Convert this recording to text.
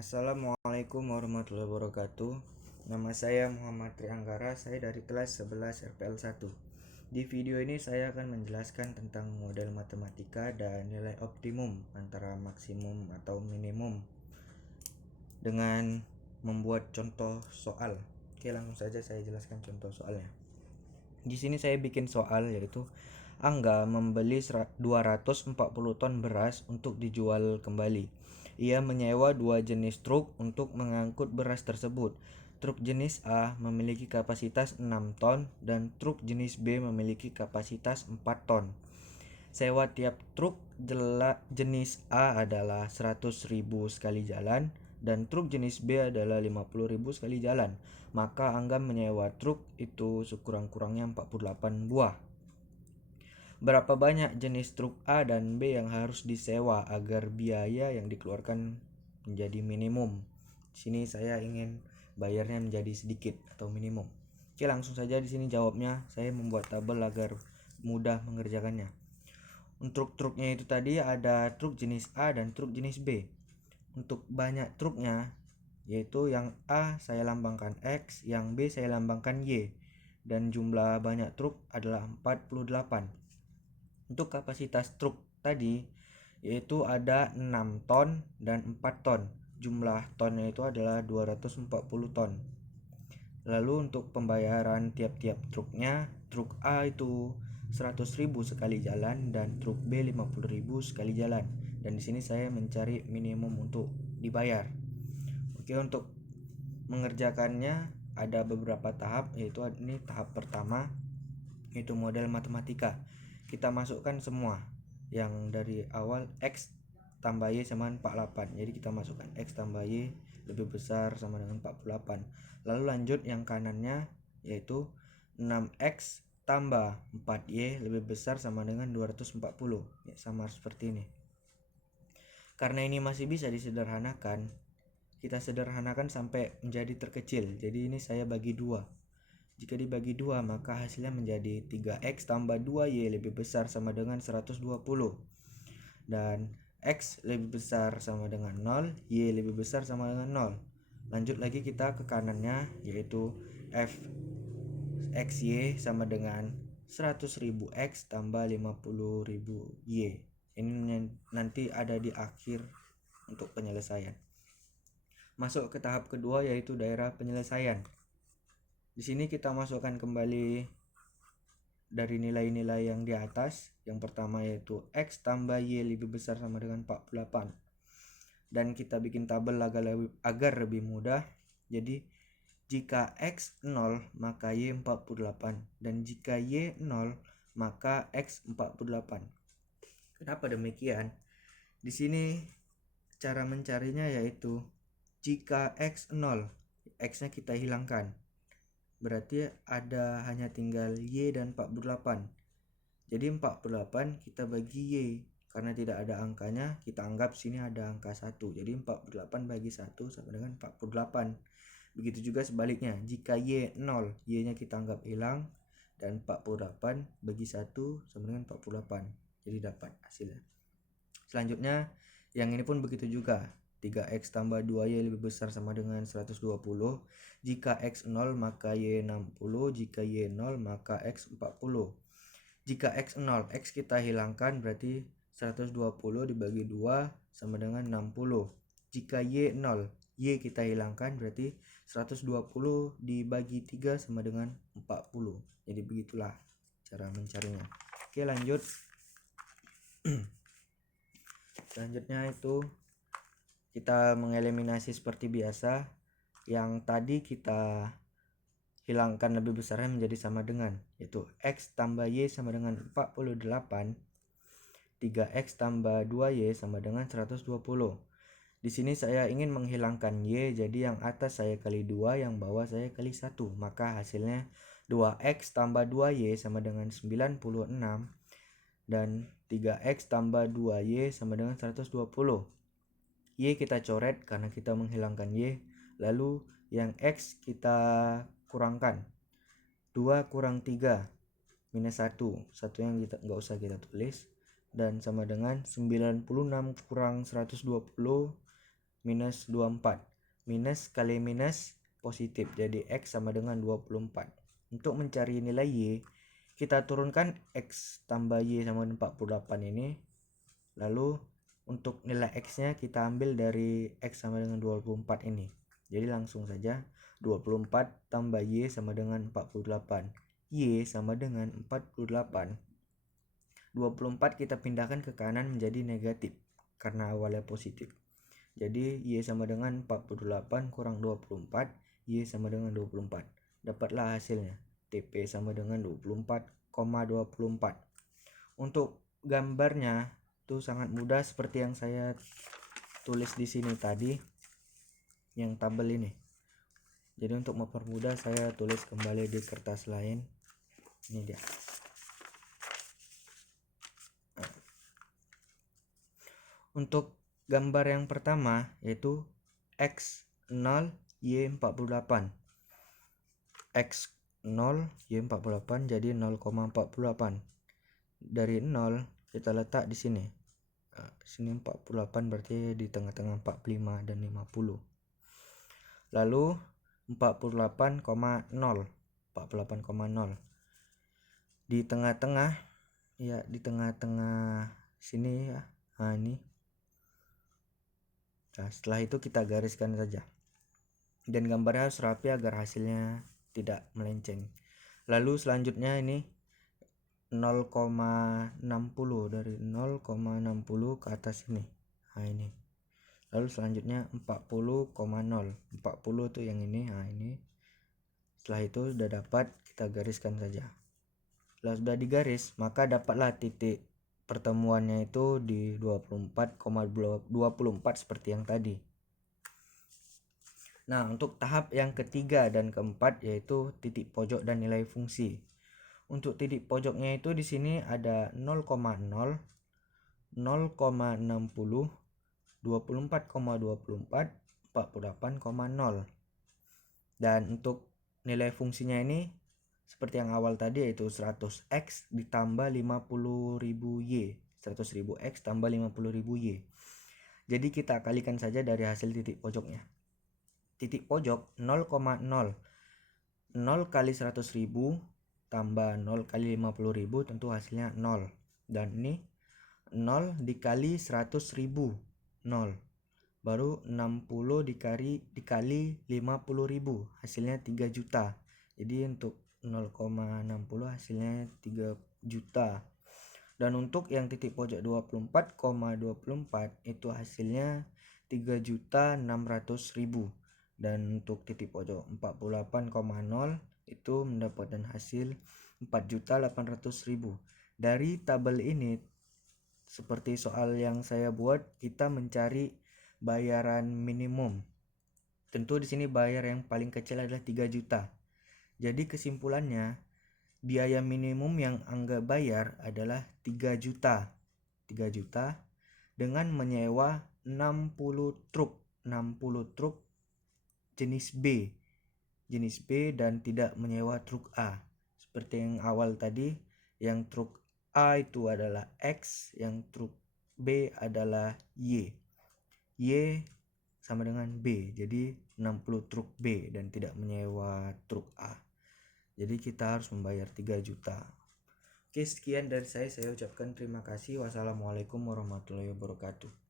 Assalamualaikum warahmatullahi wabarakatuh. Nama saya Muhammad Trianggara, saya dari kelas 11 RPL 1. Di video ini saya akan menjelaskan tentang model matematika dan nilai optimum antara maksimum atau minimum dengan membuat contoh soal. Oke, langsung saja saya jelaskan contoh soalnya. Di sini saya bikin soal yaitu Angga membeli 240 ton beras untuk dijual kembali. Ia menyewa 2 jenis truk untuk mengangkut beras tersebut. Truk jenis A memiliki kapasitas 6 ton dan truk jenis B memiliki kapasitas 4 ton. Sewa tiap truk jenis A adalah 100.000 sekali jalan dan truk jenis B adalah 50.000 sekali jalan. Maka Angga menyewa truk itu sekurang-kurangnya 48 buah. Berapa banyak jenis truk A dan B yang harus disewa agar biaya yang dikeluarkan menjadi minimum? Di sini saya ingin bayarnya menjadi sedikit atau minimum. Oke, langsung saja di sini jawabnya. Saya membuat tabel agar mudah mengerjakannya. Untuk truknya itu tadi ada truk jenis A dan truk jenis B. Untuk banyak truknya, yaitu yang A saya lambangkan X, yang B saya lambangkan Y, dan jumlah banyak truk adalah 48. Untuk kapasitas truk tadi yaitu ada 6 ton dan 4 ton. Jumlah tonnya itu adalah 240 ton. Lalu untuk pembayaran tiap-tiap truknya, truk A itu 100.000 sekali jalan dan truk B 50.000 sekali jalan. Dan di sini saya mencari minimum untuk dibayar. Oke, untuk mengerjakannya ada beberapa tahap, yaitu ini tahap pertama yaitu model matematika. Kita masukkan semua yang dari awal X tambah Y sama 48. Jadi kita masukkan X tambah Y lebih besar sama dengan 48. Lalu lanjut yang kanannya yaitu 6X tambah 4Y lebih besar sama dengan 240. Ya, sama seperti ini. Karena ini masih bisa disederhanakan, kita sederhanakan sampai menjadi terkecil. Jadi ini saya bagi 2. Jika dibagi 2 maka hasilnya menjadi 3X tambah 2Y lebih besar sama dengan 120. Dan X lebih besar sama dengan 0, Y lebih besar sama dengan 0. Lanjut lagi kita ke kanannya yaitu F XY sama dengan 100.000 X tambah 50.000 Y. Ini nanti ada di akhir untuk penyelesaian. Masuk ke tahap kedua yaitu daerah penyelesaian. Di sini kita masukkan kembali dari nilai-nilai yang di atas. Yang pertama yaitu X tambah Y lebih besar sama dengan 48. Dan kita bikin tabel agar lebih mudah. Jadi jika X 0 maka Y 48. Dan jika Y 0 maka X 48. Kenapa demikian? Di sini cara mencarinya yaitu jika X 0, X-nya kita hilangkan. Berarti ada hanya tinggal Y dan 48. Jadi 48 kita bagi Y. Karena tidak ada angkanya, kita anggap sini ada angka 1. Jadi 48 bagi 1 sama dengan 48. Begitu juga sebaliknya. Jika Y 0, Y-nya kita anggap hilang. Dan 48 bagi 1 sama dengan 48. Jadi dapat hasilnya. Selanjutnya, yang ini pun begitu juga. 3X tambah 2Y lebih besar sama dengan 120. Jika X 0 maka Y 60. Jika Y 0 maka X 40. Jika X 0, X kita hilangkan berarti 120 dibagi 2 sama dengan 60. Jika Y 0, Y kita hilangkan berarti 120 dibagi 3 sama dengan 40. Jadi begitulah cara mencarinya. Oke, lanjut. Selanjutnya itu kita mengeliminasi seperti biasa. Yang tadi kita hilangkan lebih besarnya menjadi sama dengan, yaitu X tambah Y sama dengan 48. 3X tambah 2Y sama dengan 120. Di sini saya ingin menghilangkan Y, jadi yang atas saya kali 2, yang bawah saya kali 1. Maka hasilnya 2X tambah 2Y sama dengan 96. Dan 3X tambah 2Y sama dengan 120. Y kita coret karena kita menghilangkan Y. Lalu yang X kita kurangkan. 2 kurang 3 minus 1. Satu yang kita nggak usah kita tulis. Dan sama dengan 96 kurang 120 minus 24. Minus kali minus positif, jadi X sama dengan 24. Untuk mencari nilai Y, kita turunkan X tambah Y sama dengan 48 ini. Lalu untuk nilai X-nya kita ambil dari X sama dengan 24 ini. Jadi langsung saja 24 tambah Y sama dengan 48. Y sama dengan 48. 24 kita pindahkan ke kanan menjadi negatif karena awalnya positif. Jadi Y sama dengan 48 kurang 24, Y sama dengan 24. Dapatlah hasilnya. TP sama dengan 24,24. Untuk gambarnya itu sangat mudah seperti yang saya tulis di sini tadi, yang tabel ini. Jadi untuk mempermudah saya tulis kembali di kertas lain. Ini dia. Untuk gambar yang pertama yaitu X0 Y48. X0 Y48 jadi 0,48. Dari 0 kita letak di sini. Sini 48 berarti di tengah-tengah 45 dan 50. Lalu 48,0. 48,0. Di tengah-tengah ya, di tengah-tengah sini ya. Nah, ini. Nah, setelah itu kita gariskan saja. Dan gambarnya harus rapi agar hasilnya tidak melenceng. Lalu selanjutnya ini 0,60, dari 0,60 ke atas ini. Nah, ini. Lalu selanjutnya 40,0. 40 tuh yang ini. Nah, ini. Setelah itu sudah dapat, kita gariskan saja. Setelah sudah digaris, maka dapatlah titik pertemuannya itu di 24,24 seperti yang tadi. Nah, untuk tahap yang ketiga dan keempat yaitu titik pojok dan nilai fungsi. Untuk titik pojoknya itu di sini ada 0,0, 0,60, 24,24, 48,0. Dan untuk nilai fungsinya ini seperti yang awal tadi yaitu 100x ditambah 50.000 Y. 100.000 X tambah 50.000 Y. Jadi kita kalikan saja dari hasil titik pojoknya. Titik pojok 0,0. 0 kali 100.000 tambah 0 kali 50.000 tentu hasilnya 0. Dan ini 0 dikali 100.000. 0. Baru 60 dikali 50.000. Hasilnya 3 juta. Jadi untuk 0,60 hasilnya 3 juta. Dan untuk yang titik pojok 24,24 itu hasilnya 3.600.000. Dan untuk titik pojok 48,0 itu mendapatkan hasil 4.800.000. Dari tabel ini seperti soal yang saya buat, kita mencari bayaran minimum. Tentu di sini bayar yang paling kecil adalah 3 juta. Jadi kesimpulannya, biaya minimum yang Angga bayar adalah 3 juta. 3 juta dengan menyewa 60 truk. 60 truk jenis B. Jenis B dan tidak menyewa truk A. Seperti yang awal tadi, yang truk A itu adalah X, yang truk B adalah Y. Y sama dengan B, jadi 60 truk B dan tidak menyewa truk A. Jadi kita harus membayar 3 juta. Oke, sekian dari saya ucapkan terima kasih. Wassalamualaikum warahmatullahi wabarakatuh.